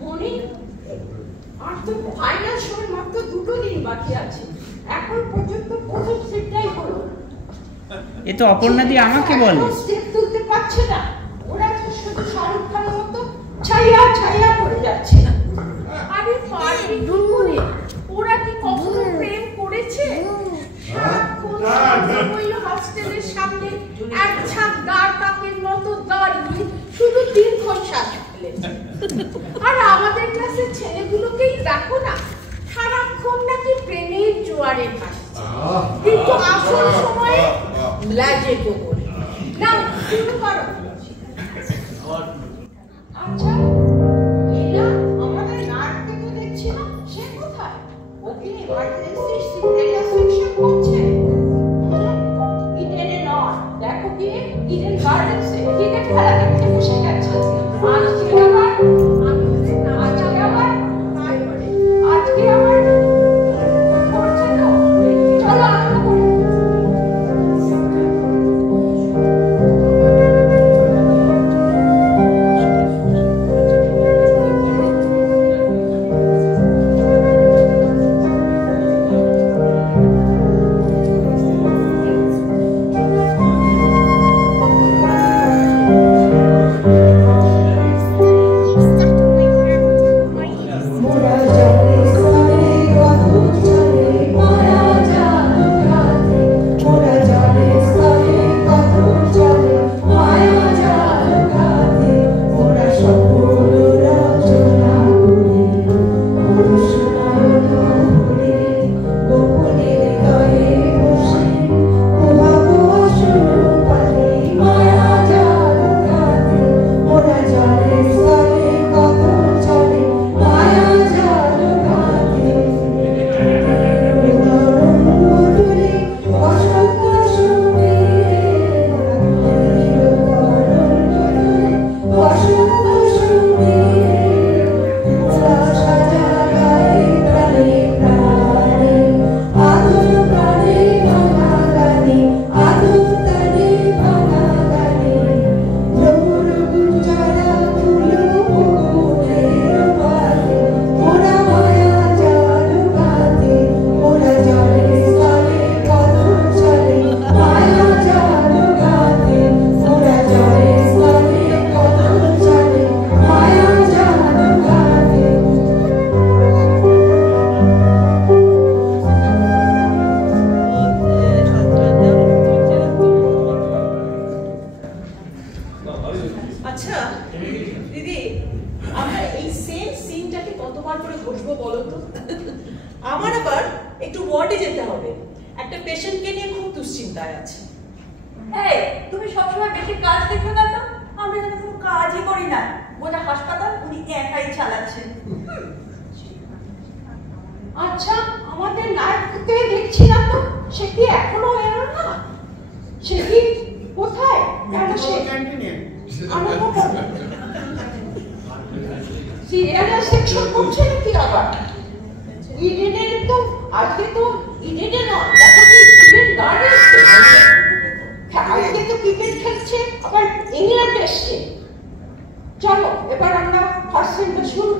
মনি, আর তো ফাইনাল শোর মাত্র 2 দিন বাকি আছে, এখন পর্যন্ত প্রথম সেটটাই হলো। এ তো অপর্ণাদি আমাকে বলে স্টেপ তুলতে পারছে না, ওরা তো শুধু শাহরুখ খানের মতো ছাইয়া ছাইয়া পড়ে যাচ্ছে। আরে পারি করে ওরা কি কখনো প্রেম করেছে? ওই হস্টেলের সামনে এক ছাপ দাঁড় কাকের মতো দাঁড়িয়ে শুধু দীর্ঘশ্বাস ফেলেছে। আর আমাদের ক্লাসের ছেলেগুলোকেই দেখো না, সারাক্ষণ নাকি প্রেমের জোয়ারে ভাসছে, কিন্তু আসল সময়ে লাজে গোবরে। না শুরু করো। আচ্ছা, এরা আমাদের নাটকে তো দেখছি না, সে কোথায়? ওকে ইমার্জেন্সি সিগন্যাল সেকশন করছে। ইডেনে নয়, দেখো কি ইডেন গার্ডেন্সে ক্রিকেট খেলা দেখতে বসে গেছে। আজকে আবার করছে তো, চলো আরম্ভ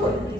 করি।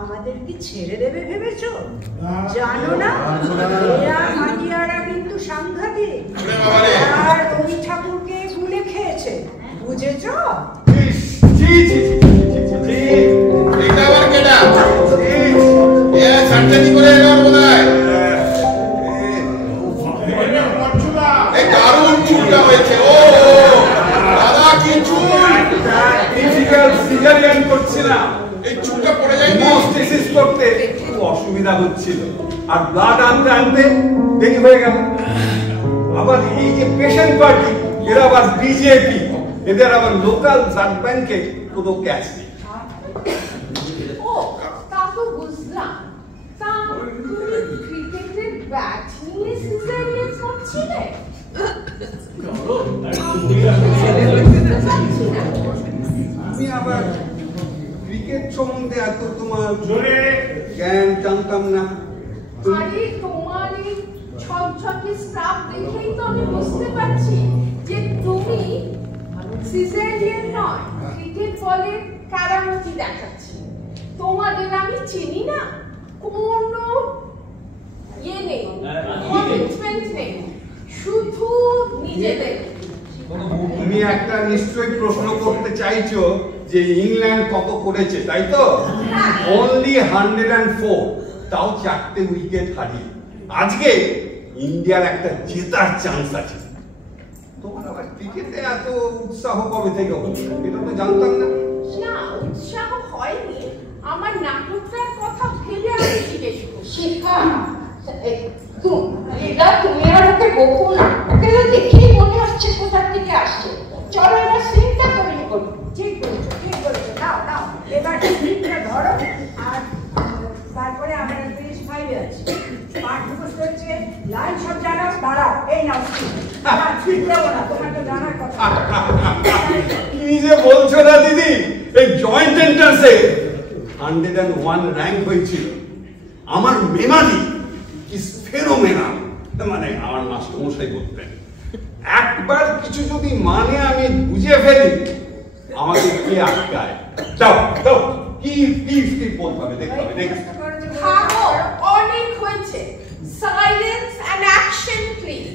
আমাদের কি ছেড়ে দেবে ভেবেছো? জানো না এরা মাটিয়ারা কিন্তু সাংঘাতিক, আর রবি ঠাকুরকে গুলে খেয়েছে, বুঝেছো? এটা আবার কেডা? এ সার্জারি করে এলো বোধহয়। এই দারুণ চুলটা হয়েছে। ও দাদা কি চুল! ফিজিক্যাল সিজারিয়ান করছিলাম, এই চুলটা পড়ে যায় মস্তিষ্ক করতে একটু অসুবিধা হচ্ছিল, আর ব্লাড আনতে আনতে দেরি হয়ে গেল। আবার এই যে পেশেন্ট পার্টি এরা আবার বিজেপি, এদের আবার লোকাল ব্লাড ব্যাংকে কোনো ক্যাশ নেই। ও তা তো বুঝলাম। তা তুমি ক্রিকেটের ব্যাট নিয়ে সিজারিয়ান করছিলে? আমি আবার ক্রিকেট সম্বন্ধে এত তোমার জ্ঞান জানতাম না। আরে তোমার এই ছকছকে স্ক্রাব দেখেই তো আমি বুঝতে পারছি যে তুমি সিজারিয়ান নয়, ক্রিকেট বলের কারামতি দেখাচ্ছি। তোমাদের আমি চিনি না, কোনো ইয়ে নেই, কমিটমেন্ট নেই, শুধু নিজেদের। তুমি একটা নিশ্চয়ই প্রশ্ন করতে চাইছো যে ইংল্যান্ড কত করেছে, তাই তো? অনলি 104, তাও 4টে উইকেট হারিয়ে। আজকে ইন্ডিয়ার একটা জেতার চান্স আছে। তোমার আবার ক্রিকেটে এত উৎসাহ কবে থেকে হলো? এটা তো জানতাম না। না, উৎসাহ হয়নি, আমার নাটকটার কথা ভেবে আমি জিজ্ঞেস করছি। শিখা, তুমি আর ওকে বকো না, ওকে তো দেখেই মনে হচ্ছে কোথা থেকে আসছে। চলো এবার সিনটা তৈরি করি। ঠিক বলেছো, ঠিক বলেছো। দাও দাও, এবার স্ক্রিপ্টটা ধরো। আর তারপরে আমরা পেজ 5 এ আছি। পাঠ মুখস্থ হয়েছে, লাইন সব জানাও। দাঁড়াও, এই নাও স্ক্রিপ্ট দেবো না, তোমার তো জানার কথা। কি যে বলছো না দিদি, এই জয়েন্ট এন্ট্রান্সে 101 র্যাঙ্ক হয়েছিল। আমার মেমারি ইজ ফেনোমেনাল, মানে আমার মাস্টার মশাই বলতেন, একবার কিছু যদি মানে আমি বুঝে ফেলি আমাকে কে আটকায়। দাও দাও, কি বলতে হবে, দেখতে হবে। থামো, অনেক হয়েছে। Silence and action please.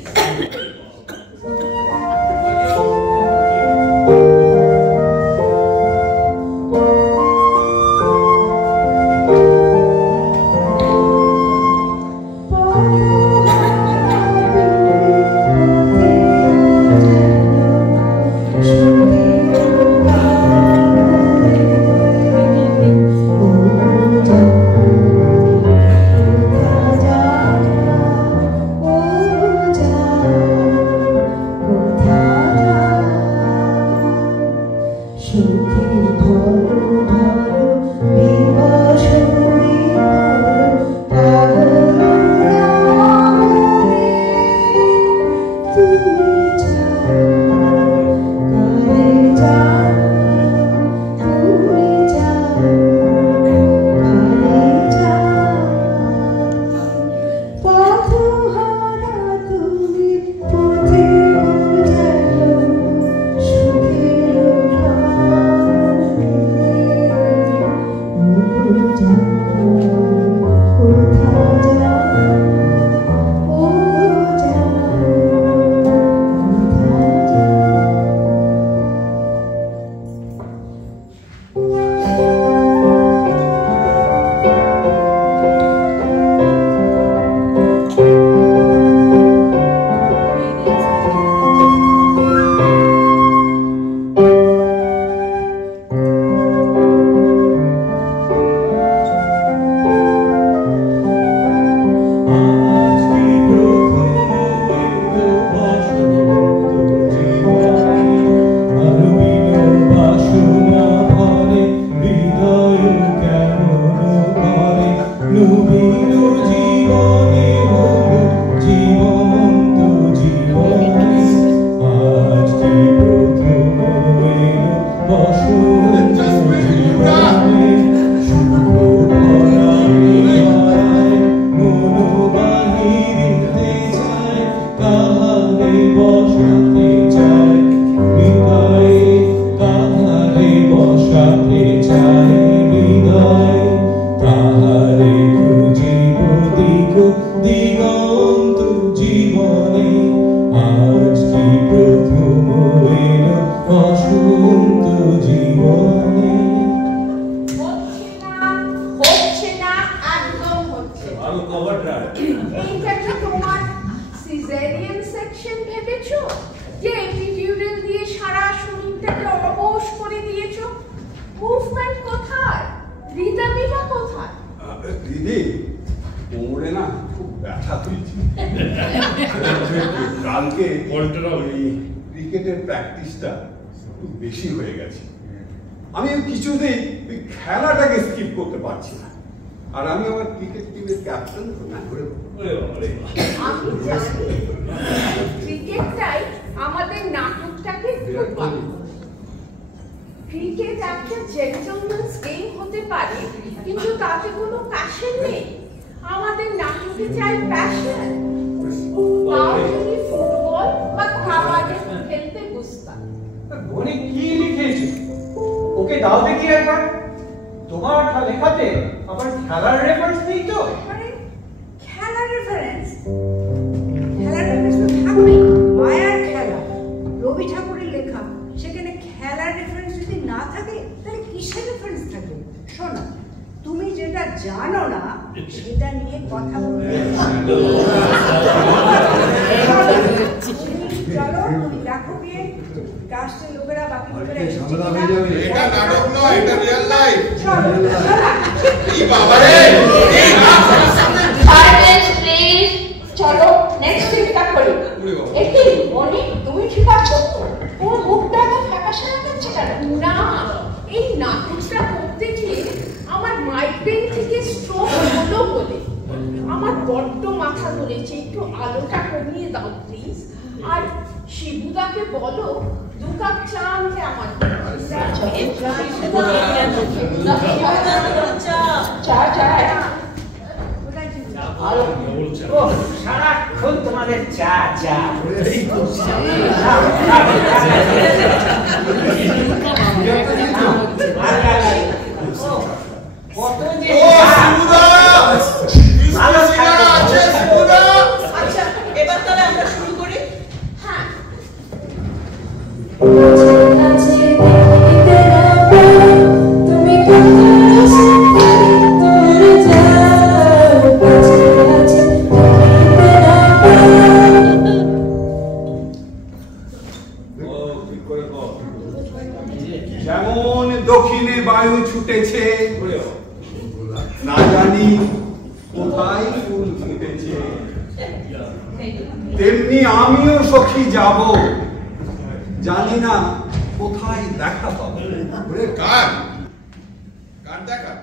দিদি কোমরে না খুব ব্যথা হয়েছে। কালকে ওই ক্রিকেটের প্র্যাকটিসটা একটু বেশি হয়ে গেছে। আমি কিছুতেই ওই খেলাটাকে স্কিপ করতে পারছি না। আর আমি আমার ক্রিকেট টিমের ক্যাপ্টেন আমি জানি ক্রিকেটটাই আমাদের নাটকটাকে ক্রিকেট একটা জেন্টলম্যানস গেম হতে পারে, কিন্তু তাতে কোনো প্যাশন নেই। আমাদের নাটকে চাই প্যাশন। তাও যদি ফুটবল বা কাবাডি খেলতে বুঝতাম। উনি কি লিখেছে ওকে দাও দেখি একবার। তোমার লেখাতে আবার খেলার রেফারেন্স নেই তো? খেলার রেফারেন্স তো থাকবেই। মায়ার খেলা, রবি ঠাকুরের লেখা, সেখানে খেলার রেফারেন্স যদি না থাকে তাহলে কিসের রেফারেন্স থাকবে? শোনো, তুমি যেটা জানো না সেটা নিয়ে কথা বলবে। চলো তুমি দেখো গিয়ে কাস্টের লোকেরা, বাকি লোকেরা এটা নাটক নয়, এটা রিয়েল লাইফ। চলো এই বাবা রে, এই না সাইলেন্স প্লিজ। চলো নেক্সট সিনটা করি। একই মনি, তুমি ঠিক আছো তো? তোমার মুখটা এত ফ্যাকাশে লাগাচ্ছে কেন? না, এই নাটকটা করতে গিয়ে আমার মাইগ্রেন থেকে স্ট্রোক হলো বলে আমার বড্ড মাথা ধরেছে। একটু আলোটা কমিয়ে দাও প্লিজ। আর শিবুদাকে বলো 2 কাপ চা আনতে আমার। সারাক্ষণ তোমাদের চা চা। কত যে ও শিবুদা, ভালো সিঙ্গারা আছে শিবুদা। আচ্ছা, এবার তাহলে আমরা শুরু করি। হ্যাঁ, যেমন দক্ষিণে বায়ু ছুটেছে, না জানি কোথায় ফুল ফুটেছে, তেমনি আমিও সখী যাব, জানি না কোথায় দেখা পাবো। কার দেখা?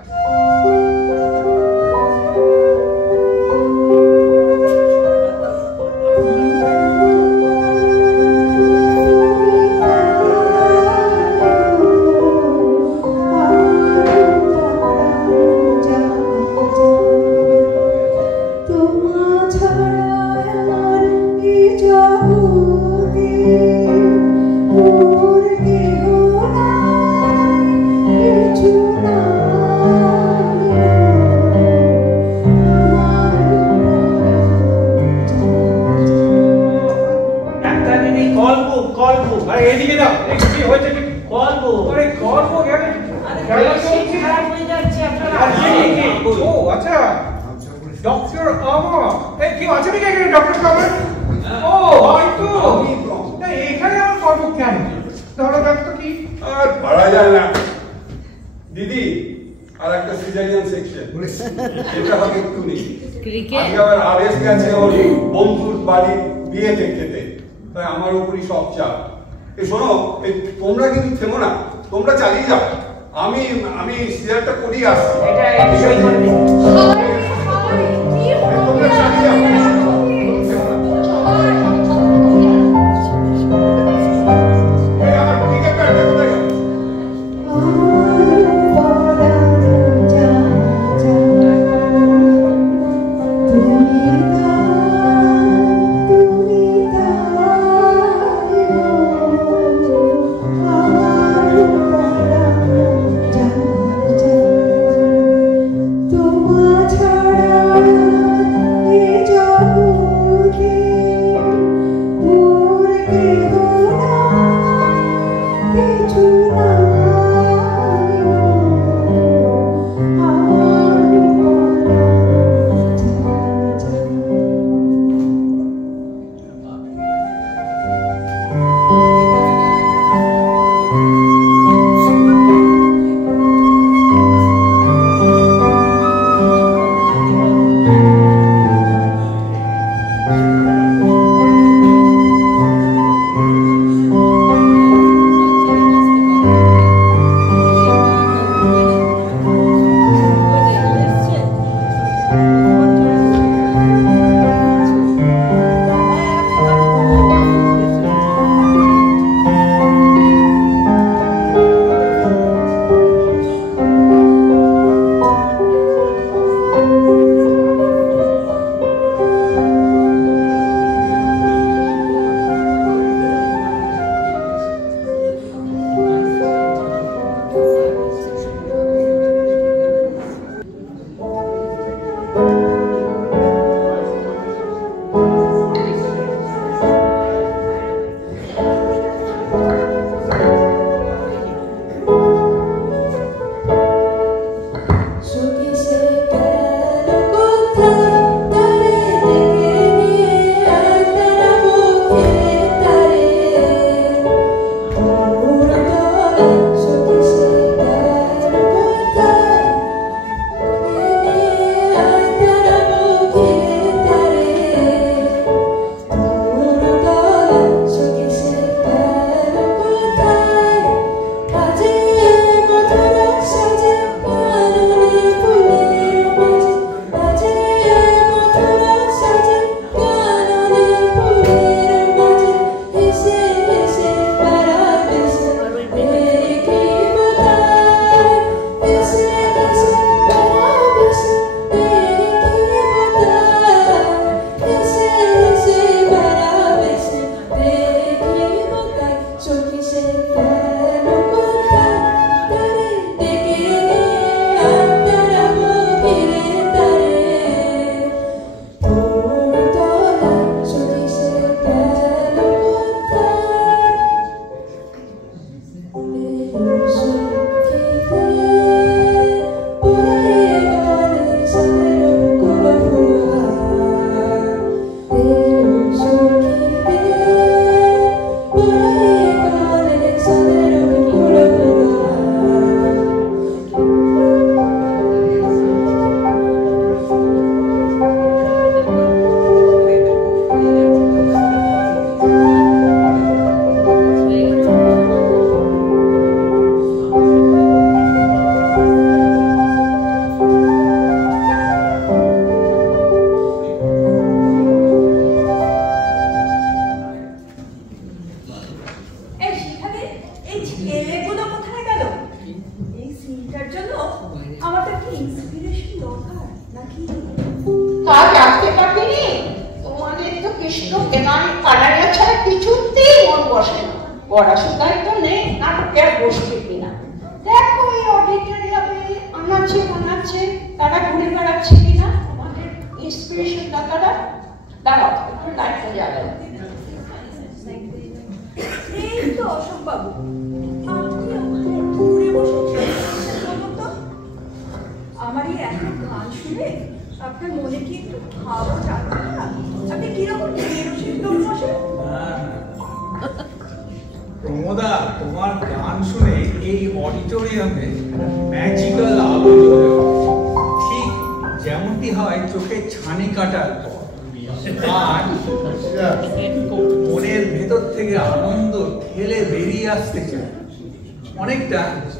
দিদি আর একটা সিজারিয়ান সেকশন, এটা হবে একটু নেই। আজকে আবার আদেশ গেছে ওর বন্ধুর বাড়ি বিয়েতে খেতে, তাই আমার উপরই সব চাপ। এই শোনো, তোমরা কিন্তু থেমো না, তোমরা চালিয়ে যাও। আমি সিজারটা করিয়ে আসছি। তোমরা চালিয়ে যাও। তোমার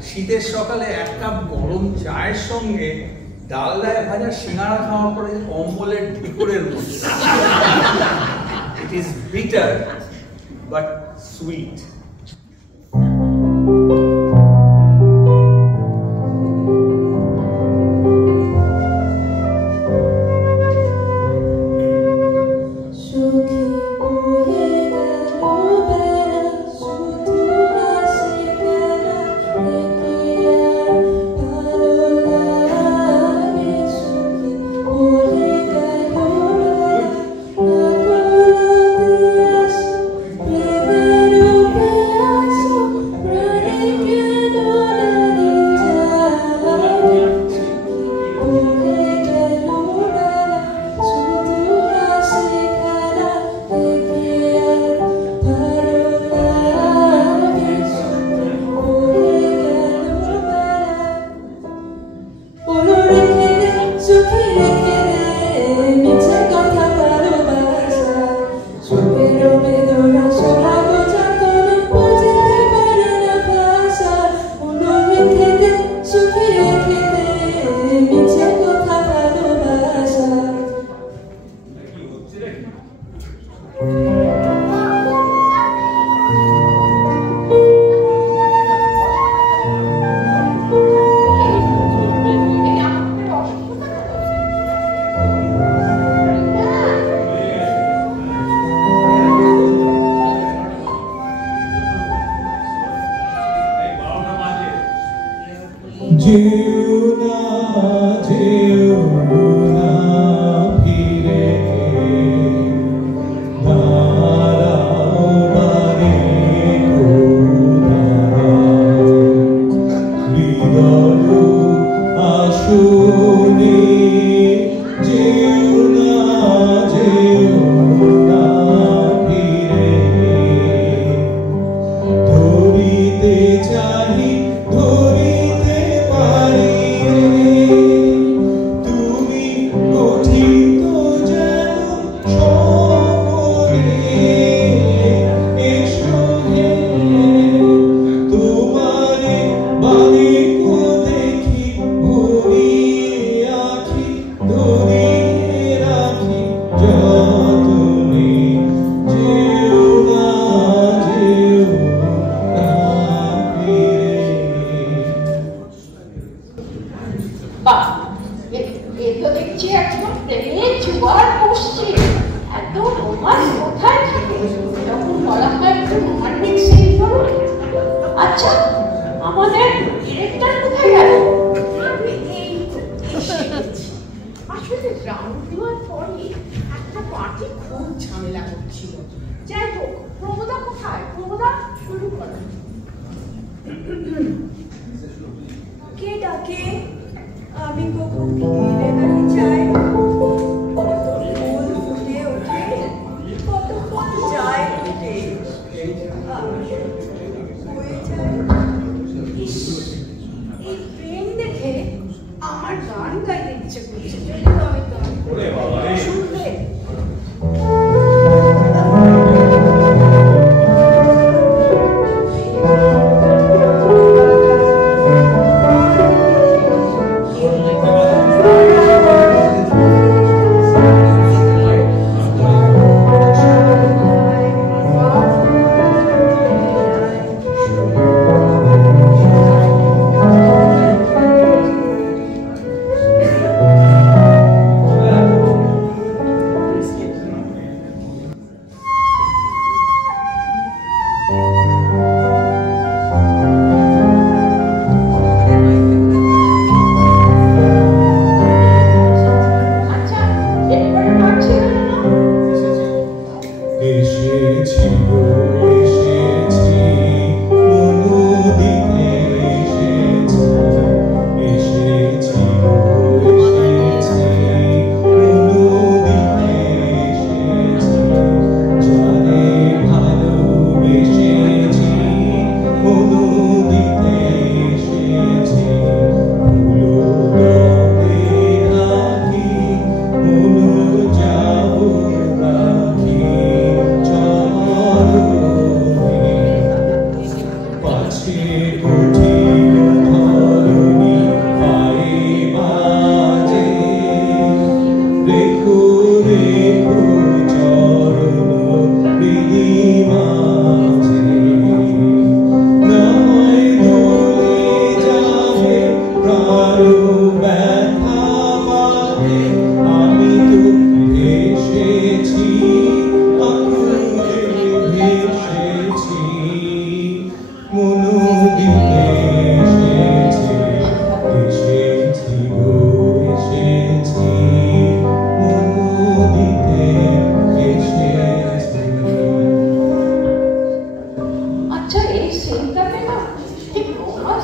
শীতের সকালে এক কাপ গরম চায়ের সঙ্গে ডালদায় ভাজা সিঙ্গারা খাওয়ার পরে অম্বলের ঢেকুরের মতো। It is bitter but sweet. Jeuna,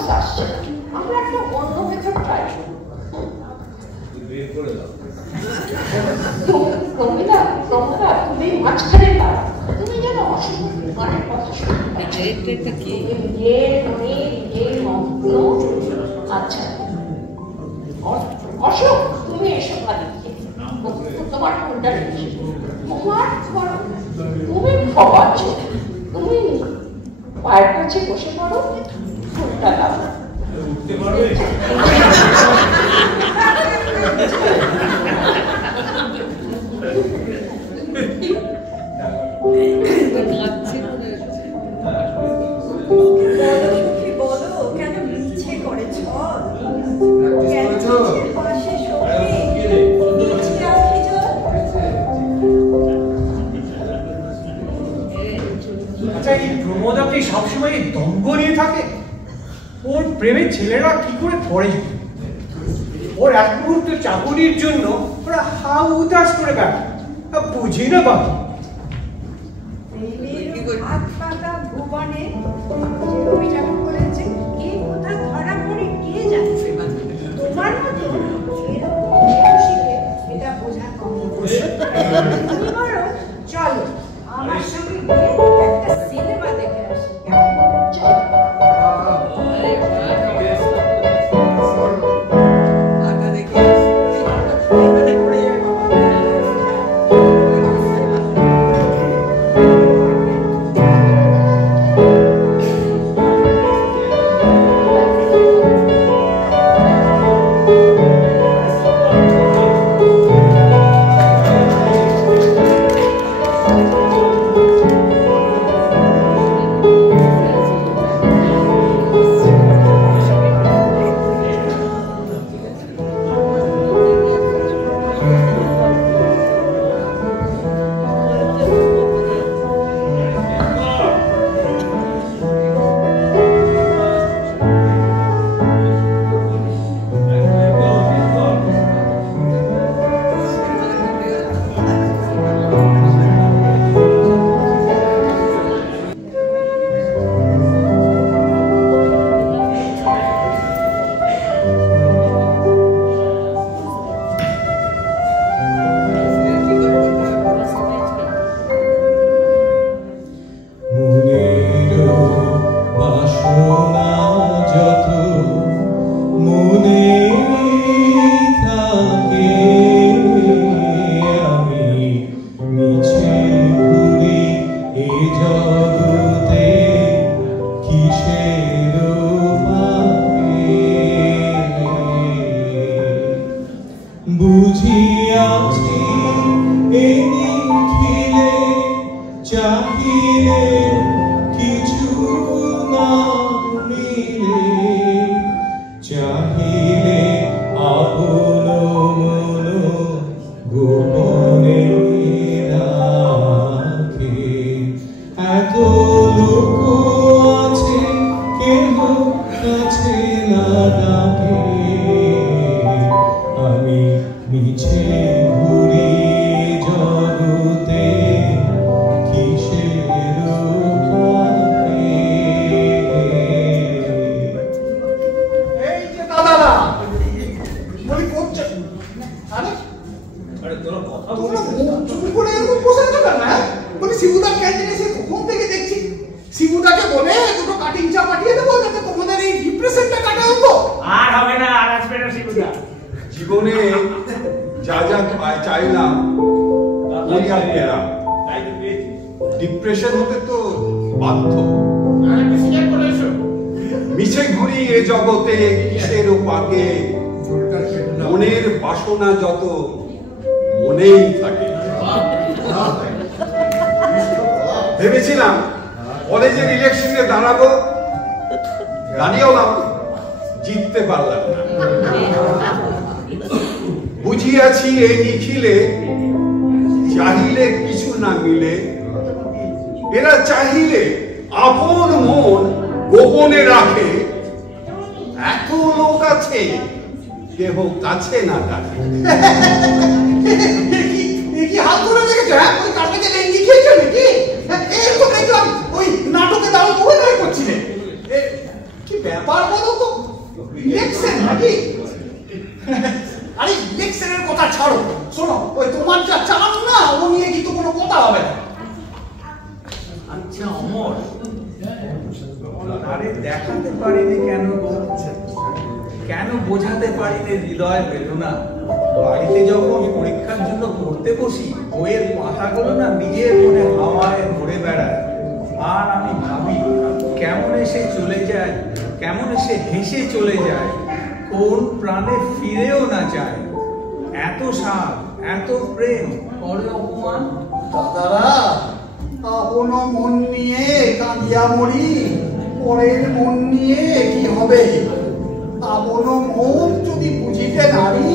response আসছে না, আমরা একটা অন্য মেথড ট্রাই করব। প্রমোদা, তুমি মাঝখানে দাঁড়া, তুমি যেন অসুবিধার কথা শুনতে। আচ্ছা অশোক, তুমি এসো বাড়িতে, তোমার ফোনটা রেখে তুমি খবর, তুমি পায়ের কাছে বসে পড়ো, ফোনটা দাও। বলো কেন মিছে করেছ? আচ্ছা, এই প্রমোদা কি সবসময় দম্ভ নিয়ে থাকে? ওর প্রেমের ছেলেরা কি করে পড়ে? ওর এক মুহূর্ত চাকরির জন্য ওরা হাউ উদাস করে বেড়ায়, বুঝি না বাবা। হাত পাতা ভুবনে যে রবিঠাকুর করেছে, কে কোথায় ধরা পড়ে কে জানে। তোমার মতো এরকম শিখে এটা বোঝা কম। তুমি বলো চলো আমার সঙ্গে গিয়ে একটা সিনেমা দেখে আসি। চলো। জীবনে যা যা চাইলাম ডিপ্রেশন হতে তো বাধ্য। মিছে ঘুরি এ জগতে কিসের পাকে, মনের বাসনা যত মনেই থাকে। ভেবেছিলাম কলেজের ইলেকশনে দাঁড়াবো, দাঁড়িয়েও জিততে পারলাম না। বুঝিয়াছি এই নিখিলে চাহিলে কিছু না মিলে, এরা চাহিলে আপন মন গোপনে রাখে, এত লোক আছে কেহ কাছে না ডাকে। কি হাত ধরে দেখেছো? ওই কাটাকে লেঙ্গি খেয়েছো নাকি? এরকম দেখলাম ওই নাটকে দাঁড়ানো অভিনয় করছিলে। কি ব্যাপার বলো তো? ইলেকশন নাকি? আরে ইলেকশনের কথা ছাড়ো, শোনো, ওই তোমার যা চান না ও নিয়ে কিন্তু কোনো কথা হবে না। আচ্ছা অমর, আরে দেখাতে পারিনি কেন গো? কেন বোঝাতে পারিনি হৃদয় বেদনা? বাড়িতে যখন পরীক্ষার জন্য পড়তে বসি, বইয়ের পাতাগুলো না নিজের মনে হাওয়ায় ঘুরে বেড়ায়, আর আমি ভাবি কেমন এসে চলে যায়, কেমন এসে হেসে চলে যায়, কোন প্রাণে ফিরেও না যায়। এত স্বাদ, এত প্রেম, করে অপমান। দাদারা, আপন মন নিয়ে কাঁদিয়া মরি, পরের মন নিয়ে কি হবে? আপন মন যদি বুঝিতে নারি,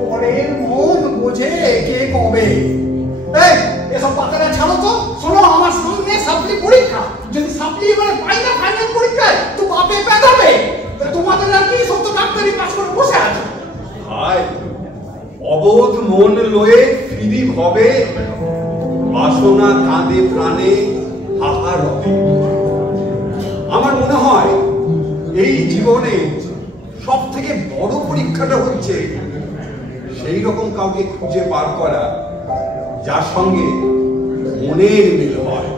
পরের মন বোঝে কে কবে? এই এসব পাতাটা ছাড়ো তো। শোনো, আমার সামনে সাপ্লি পরীক্ষা, যদি সাপ্লি এবারে পাই না ফাইনাল পরীক্ষায় তো বাপে পেদাবে। তোমাদের আর কি সব তো ডাক্তারি পাস করে বসে আছে। ভাই, অবোধ মন লয়ে ফিরি ভবে, বাসনা কাঁদে প্রাণে হাহার হবে। আমার মনে হয় এই জীবনে সব থেকে বড় পরীক্ষাটা হচ্ছে সেই রকম কাউকে খুঁজে বার করা যার সঙ্গে মনের মিল হয়।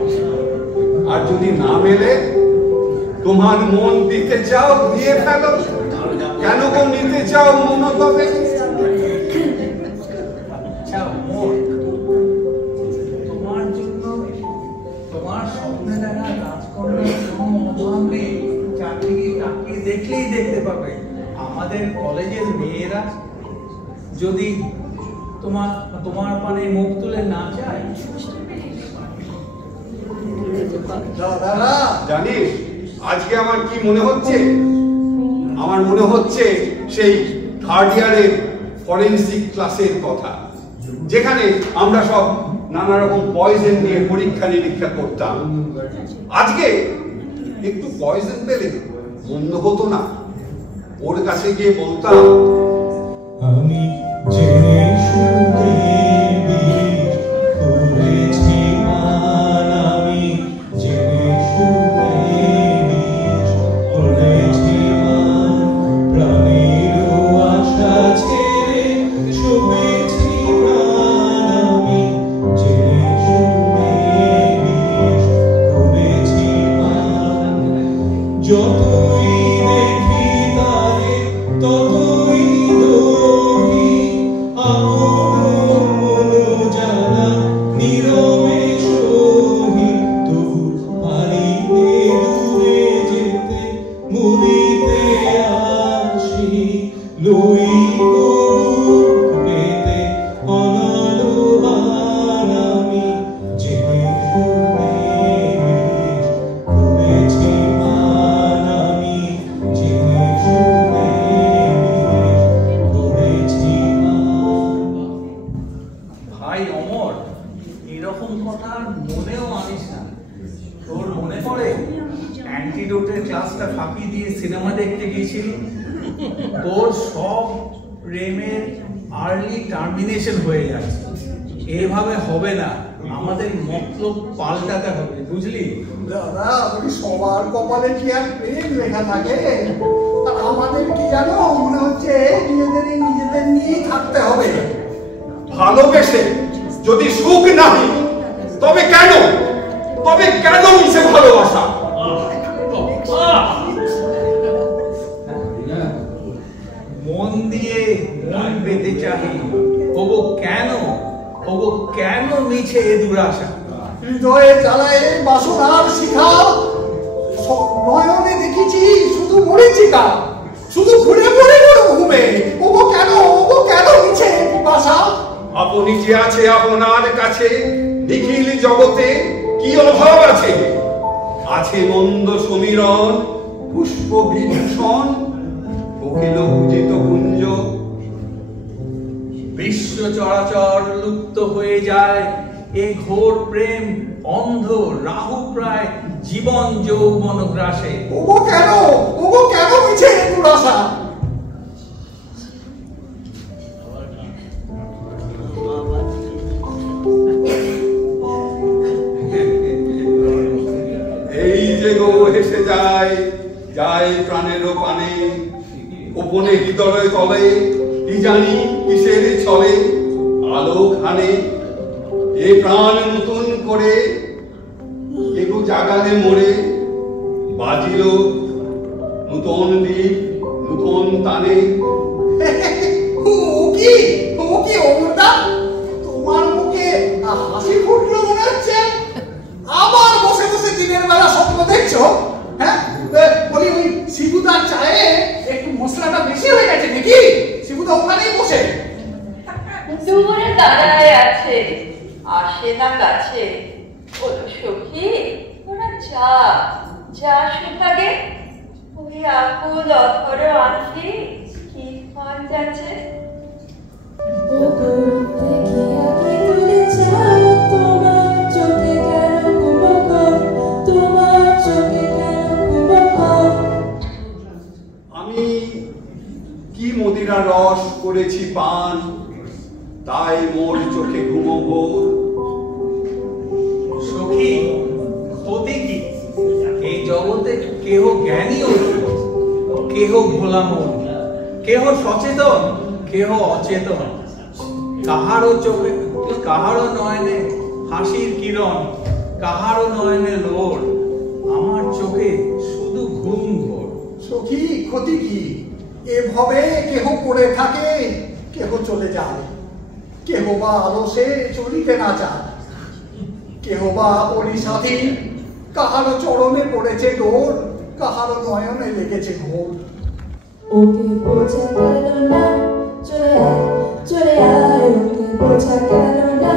আর যদি না মেলে, তোমার মন দিতে চাও দিয়ে ফেলো, কেন গো নিতে চাও মন তবে? আচ্ছা অমর, তোমার জন্য, তোমার স্বপ্নে দেখা রাজকন্যার কোনো অভাব নেই। চারদিকে তাকিয়ে দেখলেই দেখতে পাবে আমাদের কলেজের মেয়েরা যদি তোমার পানে মুখ তুলে না চায়। দাদারা, জানিস আজকে আমার কি মনে হচ্ছে? আমার মনে হচ্ছে সেই থার্ড ইয়ারের ফরেন্সিক ক্লাসের কথা, যেখানে আমরা সব নানা রকম পয়জন নিয়ে পরীক্ষা নিরীক্ষা করতাম। আজকে একটু পয়জন পেলে মন্দ হতো না। ওর কাছে গিয়ে বলতাম, আমি জেনে শুনে বিষ করেছি মান, আমি জেনে শুনে বিষ করেছি মান, প্রাণের আশা ছেড়ে ছুঁয়েছি প্রাণ, আমি জেনে শুনে বিষ করেছি মান। যতই দেখি তারে ততই দোহি, আপন মন জানা নীরবে সহি, তবু পারিনে দূরে যেতে মরিতে আসি, লই বুক পেতে অনাদবান, আমি জেনে শুনে বিষ করেছি মান, আমি জেনে শুনে বিষ করেছি মান। ভাই অমর, এরকম কথা আর মনেও আনিস না। তোর মনে পড়ে অ্যান্টিডোটের ক্লাসটা ফাঁকি দিয়ে সিনেমা দেখতে গিয়েছিলি? তোর সব প্রেমের আর্লি টার্মিনেশন হয়ে যাচ্ছে। এভাবে হবে না, আমাদের মতলব পাল্টাতে হবে, বুঝলি? দাদা, বলি সবার কপালে কি আর প্রেম লেখা থাকে? আর আমাদের কি জানো, মনে হচ্ছে নিজেদের নিয়েই থাকতে হবে। ভালোবেসে যদি সুখ নাই, তবে কেন মিছে ভালোবাসা? মন দিয়ে মন পেতে চাহি, ওগো কেন মিছে এ দুরাশা? হৃদয়ে জ্বালায় বাসনার শিখা, নয়নে দেখেছি শুধু মরিচিকা, শুধু ঘুরে ঘুরে ঘুমে, ওগো কেন মিছে বাসা? আপনি যে আছে আপনার কাছে, নিখিল জগতে কি অভাব আছে? আছে মন্দ সমীরণ, পুষ্প বিভূষণ, কোকিল পূজিত কুঞ্জ। বিশ্ব চরাচর লুপ্ত হয়ে যায় এ ঘোর প্রেম, অন্ধ রাহু প্রায় জীবন যৌবন গ্রাসে। ওগো কেন মিছে দুরাশা? এই যে গো হেসে যায় যায় প্রাণের পানে, গোপনে হৃদয় তলে কি জানি কিসের ছলে আলো খানে এ প্রাণ নতুন করে একটু জাগালে মোড়ে বাজিল নূতন দ্বীপ নূতন তানে। ও কি অমরদা, তোমার মুখে হাসি ফুটলো মনে হচ্ছে। আবার বসে বসে দিনের বেলা স্বপ্ন দেখছো? হ্যাঁ, বলি ওই শিবুদার চায়ে একটু মশলাটা বেশি হয়ে গেছে নাকি? শিবুদা ওখানেই বসে দূরে দাঁড়ায় আছে, আসে না কাছে। বলো সখী, ওরা যা সুভাগে ওই আকুল অধর আঁখি কি ফল যাচ্ছে। আমি কি মদিরা রস করেছি পান, তাই মোর চোখে ঘুমো ভোর। সখী, ক্ষতি কি? এই জগতে কেহ জ্ঞানী অর্জুন, কেহ ভোলা মন, কেহ সচেতন, কেহ অচেতন। কাহারও চোখে, কাহারও নয়নে হাসির কিরণ, কাহারও নয়নে লোর। আমার চোখে শুধু ঘুম ঘোর। সখী, ক্ষতি কি? এভাবে কেহ পড়ে থাকে, কেহ চলে যায়, কেহ বা আলসে চলিতে না চায়, কেহ বা পরিসাথী, কাহারও চরণে পড়েছে ডোর, কাহারও নয়নে লেগেছে ঘোর। ওকে বোঝা গেল না, চলে আয় চলে আয়, ওকে বোঝা গেল না,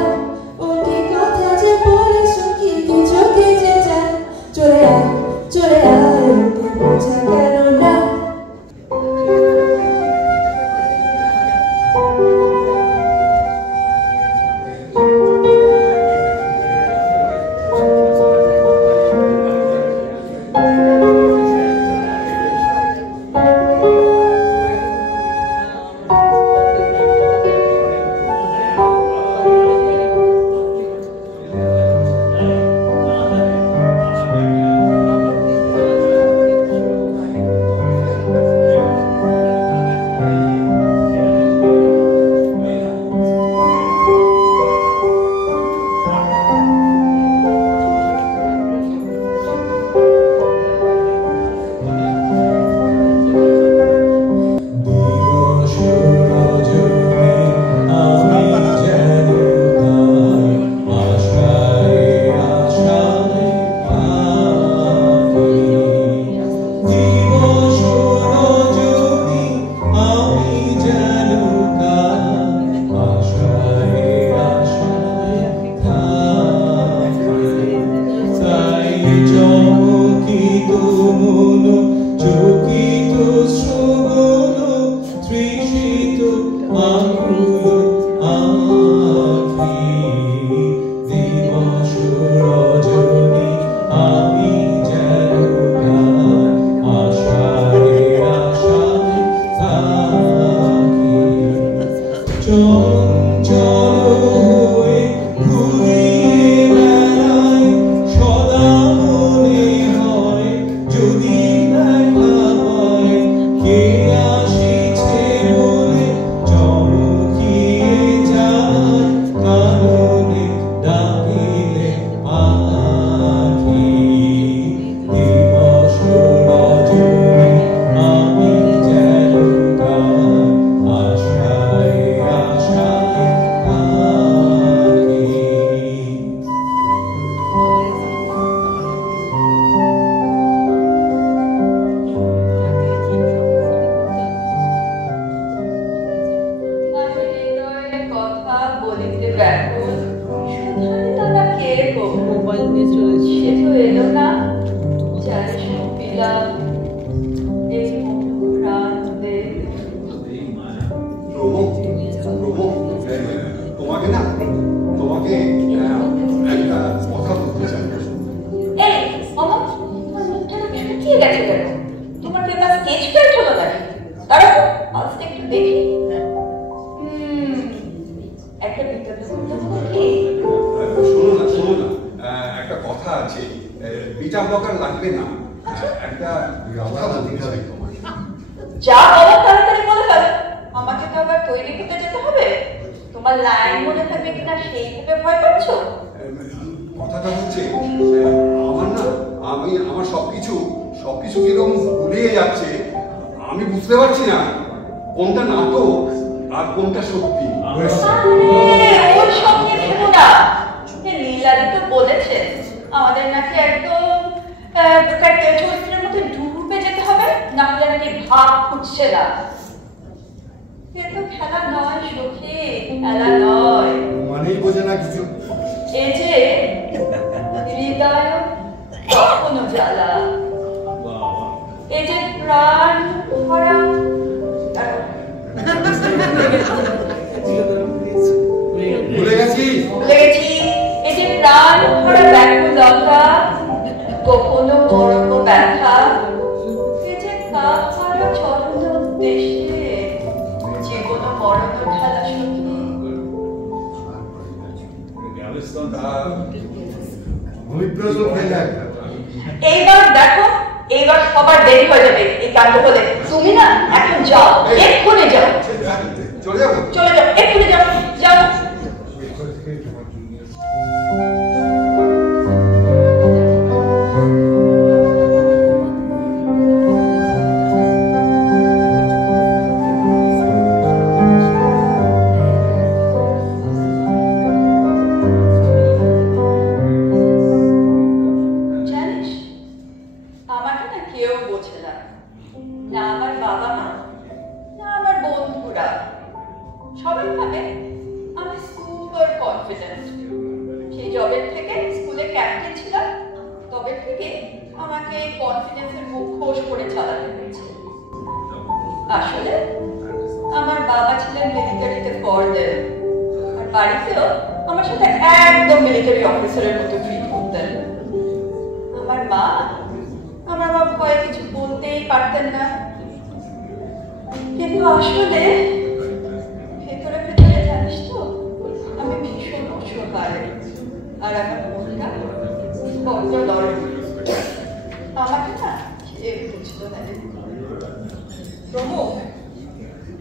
ওকে কথা যে বলে সখী কি চোখে যে যায়। চলে আয় চলে আয়, ওকে বোঝা গেল না। একটা কথা বলতে হবে। যা বলো তাড়াতাড়ি বলে ফেলো, আমাকে তো আবার তৈরি হতে যেতে হবে। তোমার লাইন মনে থাকবে কিনা সেই ভেবে ভয় পাচ্ছ? কথাটা হচ্ছে আমার সবকিছু কিরকম গুলিয়ে যাচ্ছে, আমি বুঝতে পারছি না কোনটা নাটক আর কোনটা সত্যি। ওর সঙ্গে ভেবো না। লীলাদি তো বলেছে আমাদের নাকি একদম চরিত্রের মধ্যে ডুবে যেতে হবে, না হলে নাকি ভাব ফুটছে না। এ তো খেলা নয় সখী, খেলা নয়। মানেই বোঝে না কিছু। এ যে হৃদয় কখনো জ্বালা, এ যে প্রাণ ভরা ভুলে গেছি। এ যে প্রাণ ভরা ব্যাকুলতা, কখনো মরণ ব্যথা, এ যে কাহারো চরণ উদ্দেশ্যে জীবন মরণ খেলা সখী। এইবার দেখো, এইবার সবার দেরি হয়ে যাবে এই কাণ্ড হলে। তুমি না এখন যাও, এক্ষুনি যাও। চলে যাও, এক্ষুনি যাও, যাও। আসলে আমার বাবা ছিলেন মিলিটারিতে ফর্ডের, আর বাড়িতেও আমার সাথে একদম মিলিটারি অফিসারের মতো ট্রিট করতেন। আমার মা ভয়ে কিছু বলতেই পারতেন না, কিন্তু আসলে ভেতরে ভেতরে জানিস তো আমি ভীষণ অসহায়, আর আমার মনটা বড্ড দরদ। আমাকে না কেউ বুঝতো না। প্রমোদ,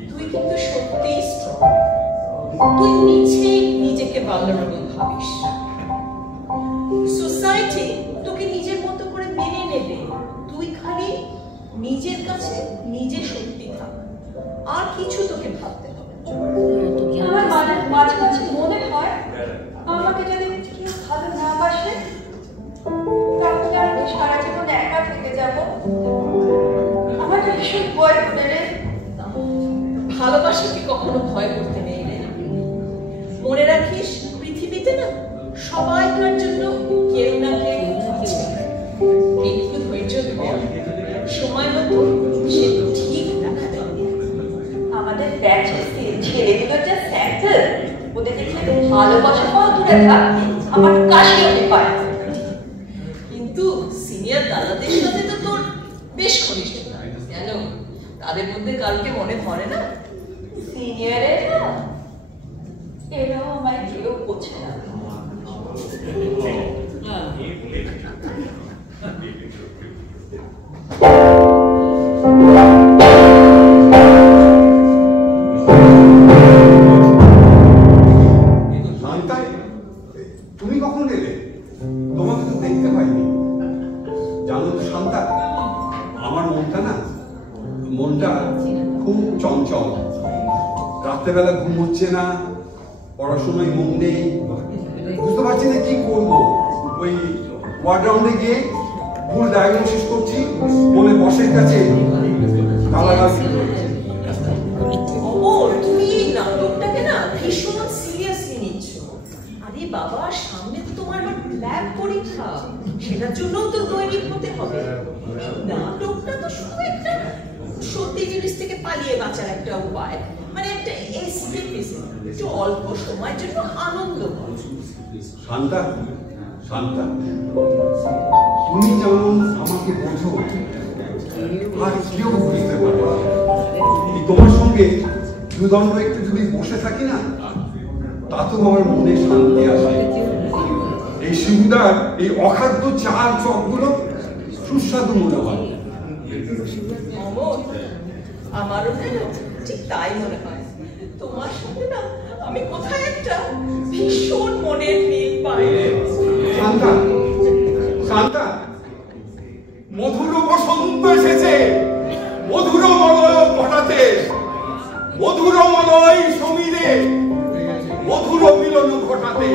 তুই কিন্তু সত্যিই স্ট্রং। তুই নিজেকে ভালনারেবল ভাবিস। সোসাইটি তোকে নিজের মতো করে মেনে নেবে। তুই খালি নিজের কাছে নিজে সত্যি থাক, আর কিছু তোকে ভাবতে হবে। আমার মাঝে মাঝে মনে হয় আমাকে যদি কেউ ভালো না বাসে তাহলে আমি সারা জীবন একা থেকে যাব। আমার ভীষণ ভয় করে রে। ভালোবাসাকে কখনো ভয় করতে নেই রে। মনে রাখিস পৃথিবীতে না সবাইকার জন্য কেউ না কেউ আছে। একটু ধৈর্য ধর, সময় মতো সে ঠিক দেখা দেবে। আমাদের ব্যাচের ছেলেগুলো যা স্যাক্টর, ওদের দেখলে ভালোবাসা পাওয়া দূরে থাক, আমার কাশি হতে পারে। কিন্তু সিনিয়র দাদাদের সাথে তো তোর বেশ ঘনিষ্ঠতা, কেন তাদের মধ্যে কালকে মনে ধরে না? সিনিয়রেরা এরাও আমায় কেউ বোঝে না। তুমি কখন এলে? তোমাকে তো দেখতে পাইনি। জানো তো শান্তা, আমার মনটা খুব চঞ্চল। রাত্রেবেলা ঘুম হচ্ছে না, পড়াশোনায় মন নেই, বুঝতে পারছি না কি করবো। ওই ওয়ার্ড রাউন্ডে গিয়ে ভুল ডায়াগনোসিস করছি, বলে বসের কাছে গালাগালি। তুমি এই নাটকটাকে না ভীষণ সিরিয়াসলি নিচ্ছ। আরে বাবা, সামনে তো তোমার ল্যাব পরীক্ষা, সেটার জন্য তো তৈরি হতে হবে। নাটকটা তো শুধু একটা সত্যি জিনিস থেকে পালিয়ে বাঁচার একটা উপায়, মানে একটা এসকেপিজম, একটু অল্প সময়ের জন্য আনন্দ। শান্তা, তুমি যেমন আমাকে বোঝো আর কেউ বুঝতে পারবে। তোমার সঙ্গে দুদণ্ড একটু যদি বসে থাকি না, তাতেও আমার মনে শান্তি আসে। এই শিবুদার এই অখাদ্য চাল চকগুলো সুস্বাদু সুস্বাদু মনে হয়। অমর, আমারও যেন ঠিক তাই মনে হয়। তোমার সাথে না আমি কোথায় একটা ভীষণ মনের মিল পাই। শান্তা, শান্তা, মধুর বসন্ত এসেছে, মধুর মলয় ঘটাতে, মধুর মলয় সমীরে, মধুর মিলন ঘটাতে।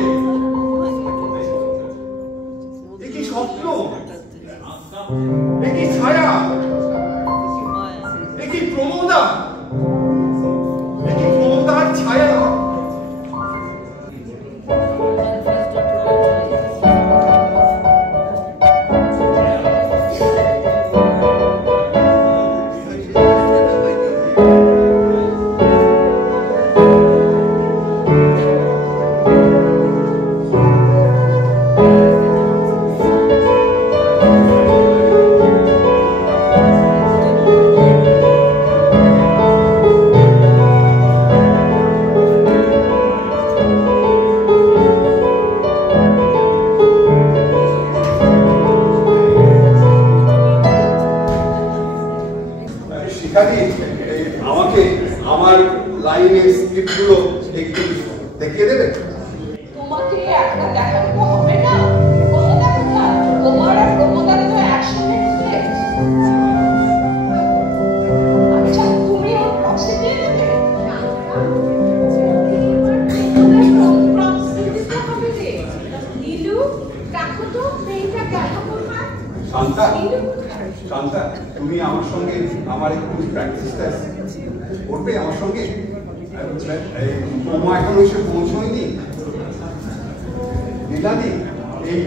একই স্বপ্ন, একই ছায়া, একই প্রমোদা, একই প্রমোদার ছায়া। আমাকে আমার লাইনের স্ক্রিপ্টগুলো একটু দেখিয়ে দেবে? তোমাকে একটা দেখাতে হবে না? তোমার আর প্রমোদার তো একসঙ্গে ফ্লেক্স। আচ্ছা, তুমি ওর প্রক্সি দিয়ে দেবে? শান্তা, শান্তা, তুমি আমার সঙ্গে আমার একটু প্র্যাকটিসটা করবে আমার সঙ্গে? মোমো এখনো এসে পৌঁছয়নি। লীলাদি, এই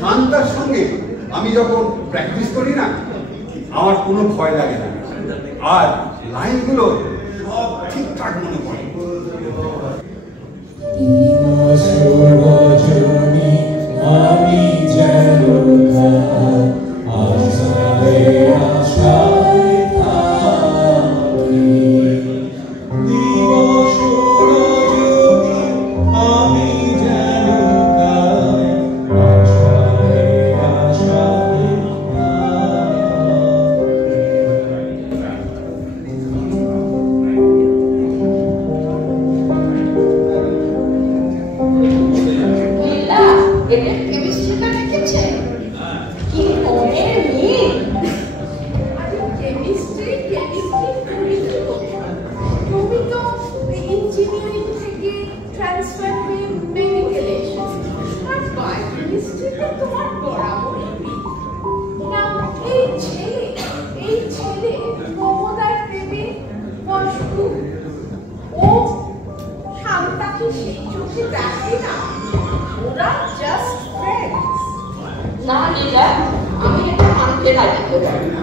শান্তার সঙ্গে আমি যখন প্র্যাকটিস করি না, আমার কোনো ভয় লাগে না, আর লাইনগুলো সব ঠিকঠাক মনে পড়ে। আমি যেন আশায় আশায় থাকি, দিবস রজনী আমি যেন আশায় আশায় লীলা, এদের কেমিস্ট্রিটা দেখেছে? কি মনের মিল! কেমিস্ট্রি তুমি তো ইঞ্জিনিয়ারিং থেকে ট্রান্সফার হয়ে মেডিকেলে এসেছো, আর বায়োকেমিস্ট্রি তো তোমার বরাবরই মিল। না, এই ছেলে প্রমোদার প্রেমে বসু, ও শান্তাকে সেই চোখে দেখে না, ওরা জাস্ট ফ্রেন্ডস। না লীলা, আমি এটা মানতে রাজি হলাম না।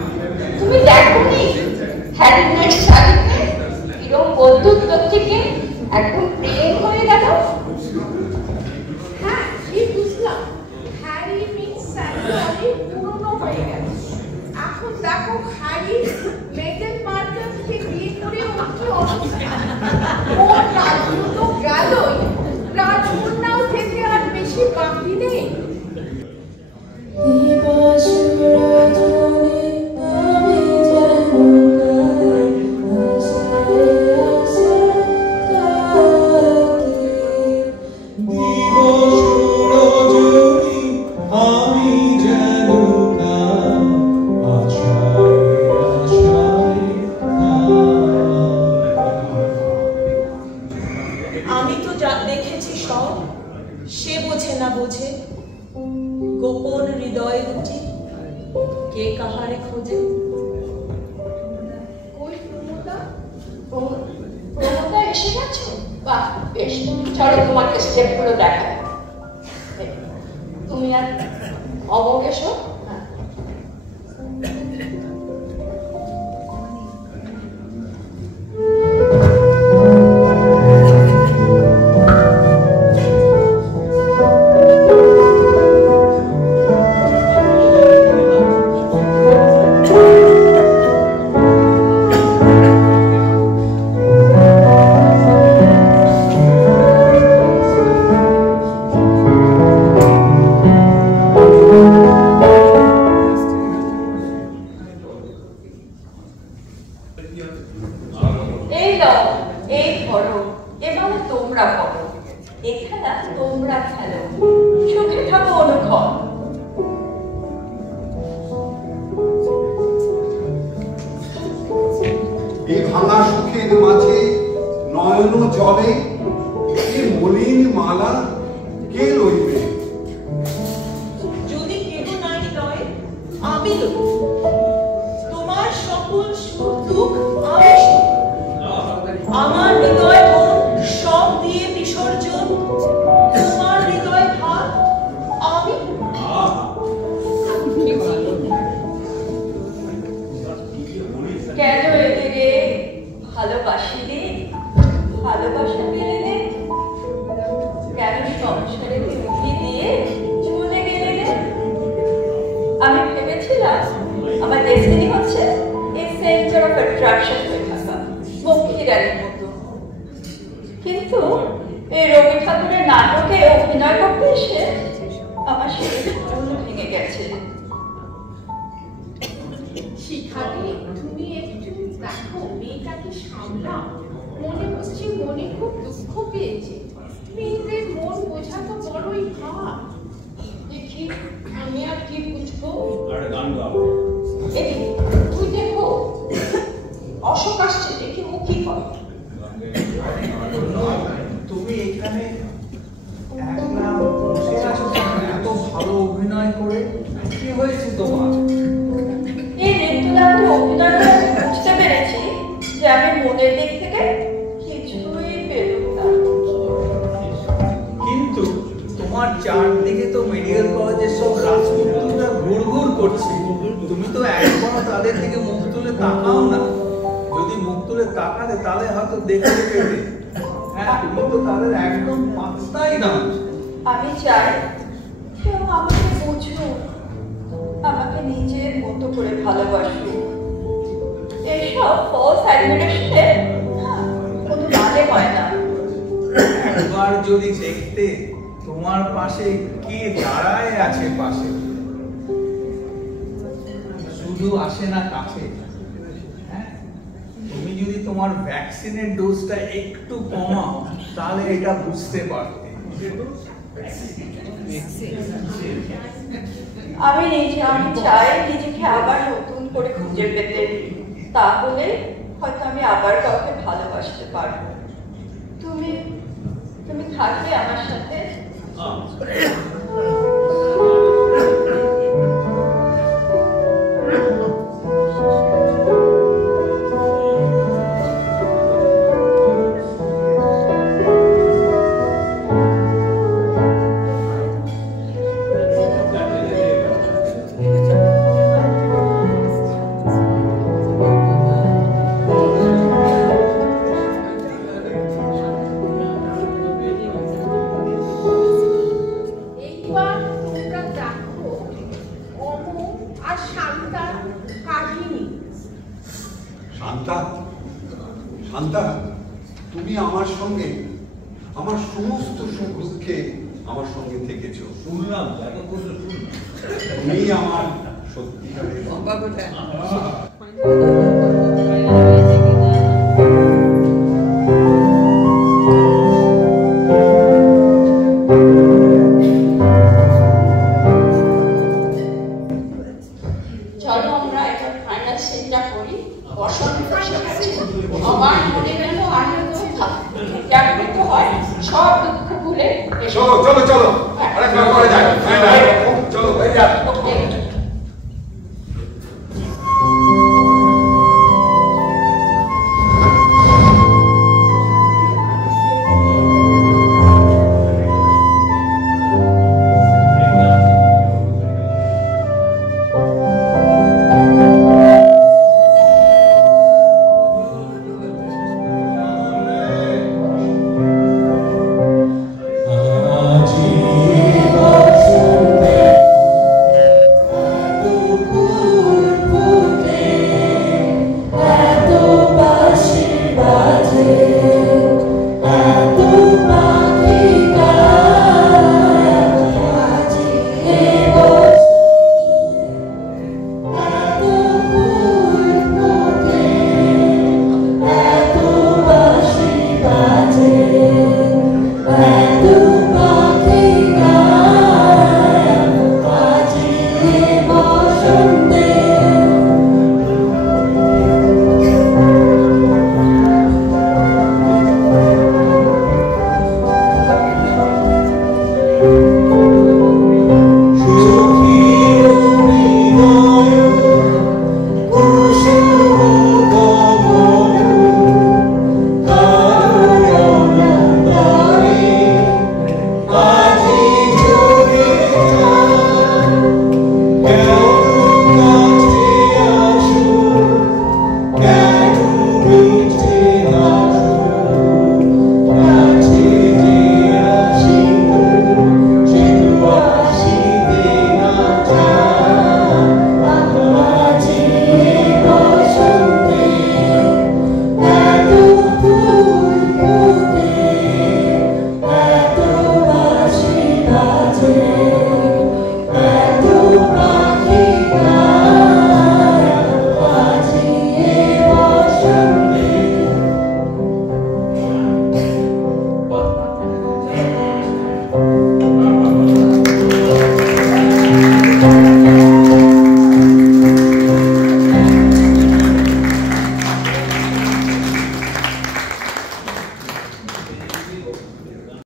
তুমি দেখোনি হ্যারিমের সাথে কিরকম বন্ধুত্ব থেকে একদম প্রেম হয়ে গেল? হ্যাঁ, এই বুঝলাম। হ্যারি মিট স্যালি অনেক পুরনো হয়ে গেছে। এখন দেখো হ্যারি মেগেন মার্কেলকে বিয়ে করে ওর কি অবস্থা। ওর রাজ্য তো গেলই, রাজকন্যাও থেকে আর বেশি বাকি নেই। দিবস রজনী আমি যেন আশায় আশায় থাকি, দিবস রজনী আমি যেন আশায় আশায় আমি তো যা দেখেছি সব, সে বোঝে না বোঝে গোপন হৃদয় দুটি কে কাহারে খোঁজে। ওই প্রমোদা, প্রমোদা এসে গেছো? বাহ, বেশ, চলো তোমাকে স্টেপগুলো দেখাই। তুমি আর অমর এসো। থাকি। ভাঙা সুখের মাঝে নয়ন জলে এ মলিন মালা কে লইবে? যদি কেহ নাই লয়, আমি লই। তোমার সকল সুখ দুঃখ আমি সই। আমার হৃদয় মন সব দিয়ে বিসর্জন, তোমার হৃদয় ভাগ আমি। কেন এলে রে ভালোবাসিলে, ভালোবাসা পেলে রে? কেন সংসারে উঠিয়ে দিয়ে চলে গেলে রে? আমি ভেবেছিলাম আমার ডেস্টিনি হচ্ছে এই সেন্টার অফ অ্যাট্রাকশন হয়ে থাকা, পক্ষীরানীর মতো। কিন্তু এই রবি ঠাকুরের নাটকে অভিনয় করতে এসে আমার সেই চুল ভেঙে গেছে। শিখাতে তুমি একটু দেখো, মেয়েটাকে সামলাও। মনে হচ্ছে মনে খুব দুঃখ পেয়েছে। মেয়েদের মন বোঝা তো বড়ই ভার। দেখি আমি আর কি বুঝবো। তুই দেখো অশোক আসছে, দেখি ও কি করে। তুমি এখানে একলা বসে আছো কেন? এত ভালো অভিনয় করে কি হয়েছে তোমার? এই নৃত্যনাট্যে অভিনয় করে আমি বুঝতে পেরেছি যে আমি মনের দিক থেকে কিছুই পেলাম না। কিন্তু তোমার চারদিকে তো মেডিকেল কলেজের সব রাজপুত্ররা ঘুরঘুর করছে, তুমি তো একবারও তাদের দিকে মুখ তুলে তাকাও না। যদি মুখ তুলে তাকাতে তাহলে হয়তো দেখতে পেতে। হ্যাঁ, তুমি তো তাদের একদম পাত্তাই দাও। আমি চাই কেউ আমাকে বুঝুক, আমাকে নিজের মতো করে ভালোবাসুক। এইসব ফলস অ্যাডমিরেশনে কোনো মানে হয় না। একবার যদি দেখতে তোমার পাশে কে দাঁড়ায় আছে পাশে, শুধু আসে না কাছে। হ্যাঁ, তুমি যদি তোমার ভ্যাকসিনের ডোজটা একটু কমাও তাহলে এটা বুঝতে পারতে। আমি চাই নিজেকে আবার নতুন করে খুঁজে পেতে, তাহলে হয়তো আমি আবার কাউকে ভালোবাসতে পারবো। তুমি তুমি থাকবে আমার সাথে? শান্তা, তুমি আমার সঙ্গে আমার সমস্ত সুখ দুঃখে আমার সঙ্গে থেকেছো। শুনলাম, তুমি আমার সত্যিকারের চলো আমরা এটা ফাইনাল সিনটা করি। বসন্ত আমার মনে গেল আনন্দ জাগ্রত হয়, সব দুঃখ ভুলে চলো চলো চলো, আরে করে যাই, চলো।